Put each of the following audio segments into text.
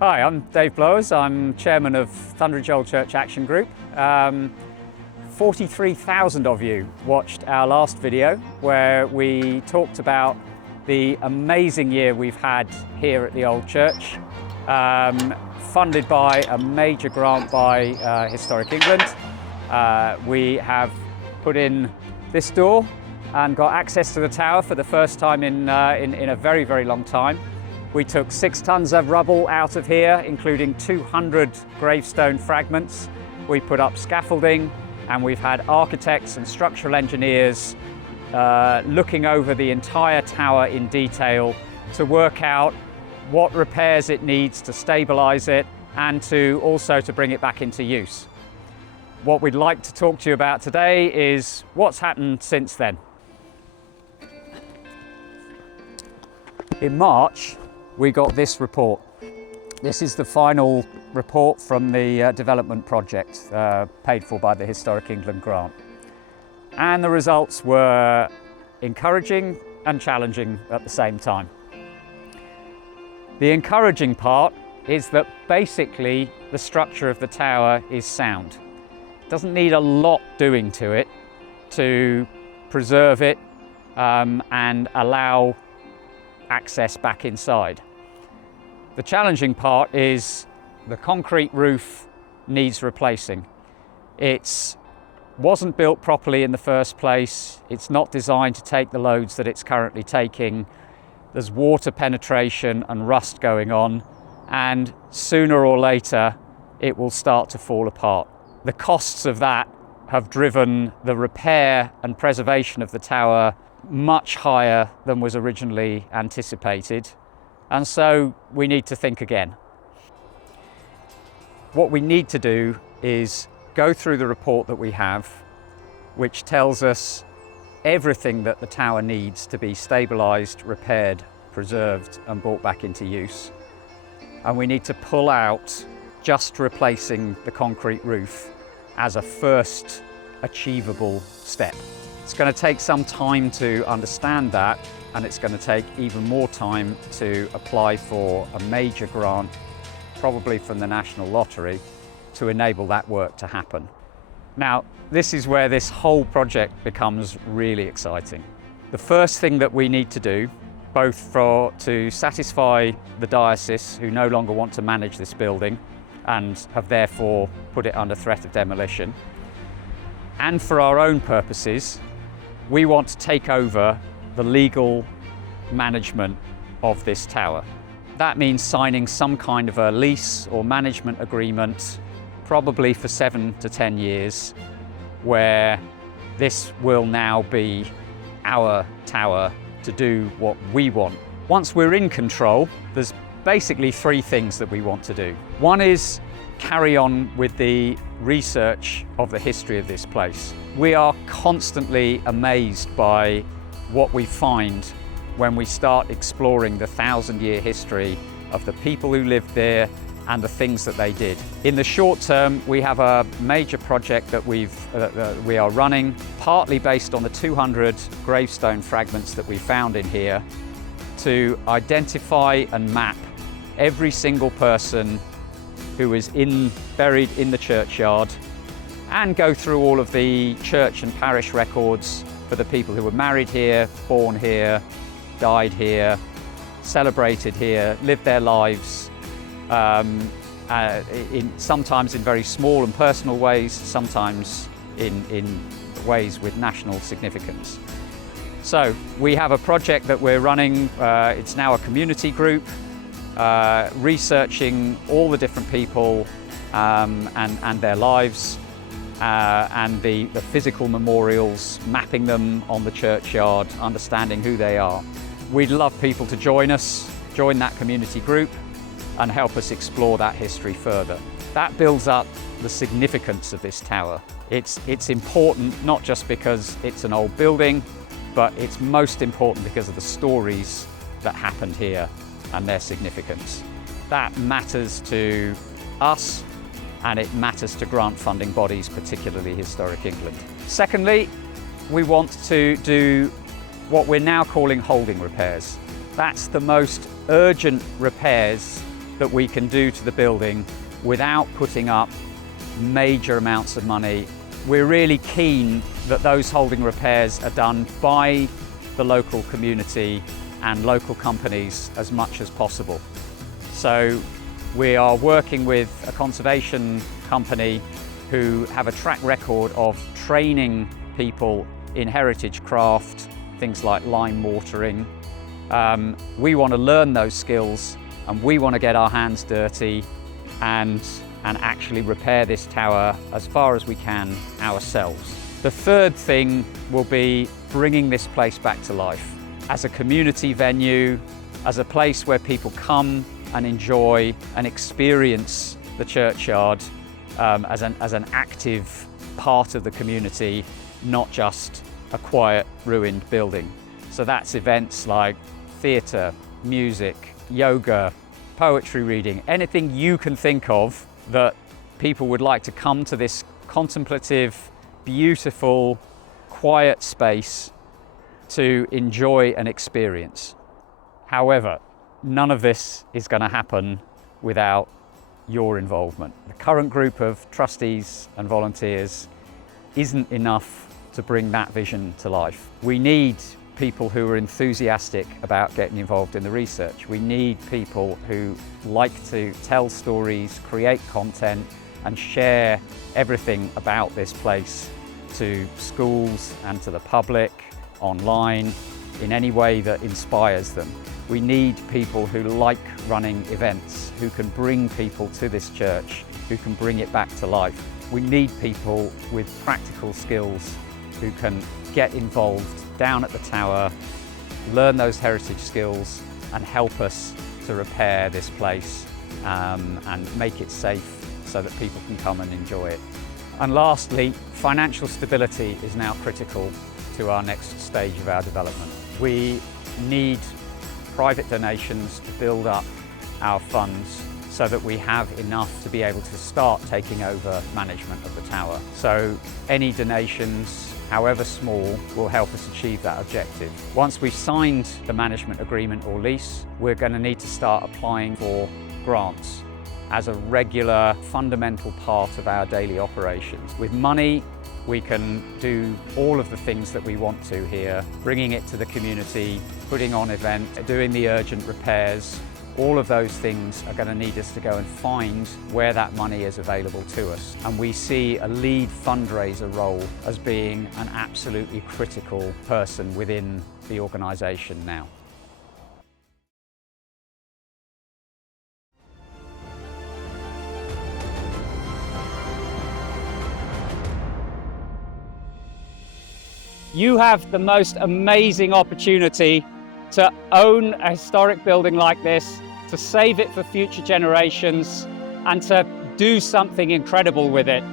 Hi, I'm Dave Blowers. I'm chairman of Thundridge Old Church Action Group. 43,000 of you watched our last video where we talked about the amazing year we've had here at the Old Church, funded by a major grant by Historic England. We have put in this door and got access to the tower for the first time in a very, very long time. We took 6 tons of rubble out of here, including 200 gravestone fragments. We put up scaffolding, and we've had architects and structural engineers looking over the entire tower in detail to work out what repairs it needs to stabilize it and also to bring it back into use. What we'd like to talk to you about today is what's happened since then. In March, we got this report. This is the final report from the development project paid for by the Historic England grant. And the results were encouraging and challenging at the same time. The encouraging part is that basically the structure of the tower is sound. It doesn't need a lot doing to it to preserve it and allow access back inside. The challenging part is the concrete roof needs replacing. It wasn't built properly in the first place. It's not designed to take the loads that it's currently taking. There's water penetration and rust going on, and sooner or later it will start to fall apart. The costs of that have driven the repair and preservation of the tower much higher than was originally anticipated. And so we need to think again. What we need to do is go through the report that we have, which tells us everything that the tower needs to be stabilised, repaired, preserved and brought back into use. And we need to pull out just replacing the concrete roof as a first achievable step. It's going to take some time to understand that, and it's going to take even more time to apply for a major grant, probably from the National Lottery, to enable that work to happen. Now, this is where this whole project becomes really exciting. The first thing that we need to do, both to satisfy the diocese, who no longer want to manage this building and have therefore put it under threat of demolition, and for our own purposes, we want to take over the legal management of this tower. That means signing some kind of a lease or management agreement, probably for 7 to 10 years, where this will now be our tower to do what we want. Once we're in control, there's basically 3 things that we want to do. One is carry on with the research of the history of this place. We are constantly amazed by what we find when we start exploring the 1,000-year history of the people who lived there and the things that they did. In the short term, we have a major project that we are running, partly based on the 200 gravestone fragments that we found in here, to identify and map every single person who is buried in the churchyard, and go through all of the church and parish records for the people who were married here, born here, died here, celebrated here, lived their lives, sometimes in very small and personal ways, sometimes in ways with national significance. So we have a project that we're running, it's now a community group, researching all the different people and their lives, and the physical memorials, mapping them on the churchyard, understanding who they are. We'd love people to join us, join that community group and help us explore that history further. That builds up the significance of this tower. It's important not just because it's an old building, but it's most important because of the stories that happened here and their significance. That matters to us, and it matters to grant funding bodies, particularly Historic England. Secondly, we want to do what we're now calling holding repairs. That's the most urgent repairs that we can do to the building without putting up major amounts of money. We're really keen that those holding repairs are done by the local community and local companies as much as possible. So we are working with a conservation company who have a track record of training people in heritage craft, things like lime mortaring. We want to learn those skills, and we want to get our hands dirty and actually repair this tower as far as we can ourselves. The third thing will be bringing this place back to life as a community venue, as a place where people come and enjoy and experience the churchyard as an active part of the community, not just a quiet, ruined building. So that's events like theatre, music, yoga, poetry reading, anything you can think of that people would like to come to this contemplative, beautiful, quiet space to enjoy and experience. However, none of this is going to happen without your involvement. The current group of trustees and volunteers isn't enough to bring that vision to life. We need people who are enthusiastic about getting involved in the research. We need people who like to tell stories, create content, and share everything about this place to schools and to the public, online, in any way that inspires them. We need people who like running events, who can bring people to this church, who can bring it back to life. We need people with practical skills who can get involved down at the tower, learn those heritage skills, and help us to repair this place and make it safe so that people can come and enjoy it. And lastly, financial stability is now critical to our next stage of our development. We need private donations to build up our funds so that we have enough to be able to start taking over management of the tower. So any donations, however small, will help us achieve that objective. Once we've signed the management agreement or lease, we're going to need to start applying for grants as a regular, fundamental part of our daily operations. With money, we can do all of the things that we want to here, bringing it to the community, putting on events, doing the urgent repairs. All of those things are going to need us to go and find where that money is available to us. And we see a lead fundraiser role as being an absolutely critical person within the organisation now. You have the most amazing opportunity to own a historic building like this, to save it for future generations, and to do something incredible with it.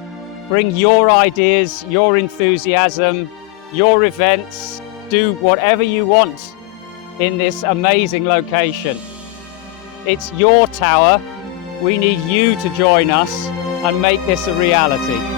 Bring your ideas, your enthusiasm, your events, do whatever you want in this amazing location. It's your tower. We need you to join us and make this a reality.